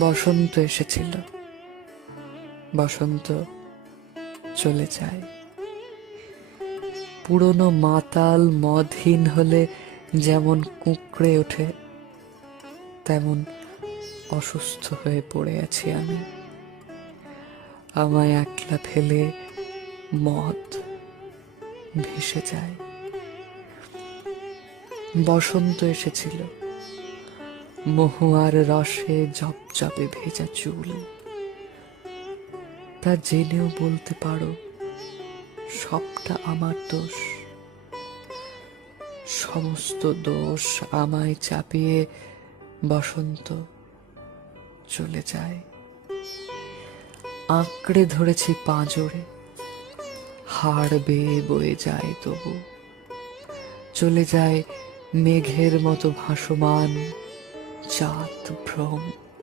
বসন্ত এসেছিল, বসন্ত চলে যায়। পুরনো মাতাল মদহীন হলে যেমন কুঁকড়ে ওঠে, তেমন অসুস্থ হয়ে পড়ে আছি আমি। আমায় একলা ফেলে মদ ভেসে যায়। বসন্ত এসেছিল, মহুয়ার রসে জপজপে ভেজা চুল। তা জেনেও বলতে পারো সবটা আমার দোষ। সমস্ত দোষ আমায় চাপিয়ে বসন্ত চলে যায়। আঁকড়ে ধরেছি পাঁজরে, হাড় বেয়ে বয়ে যায় তবু। চলে যায় মেঘের মতো ভাসমান চাঁদ ভ্রম।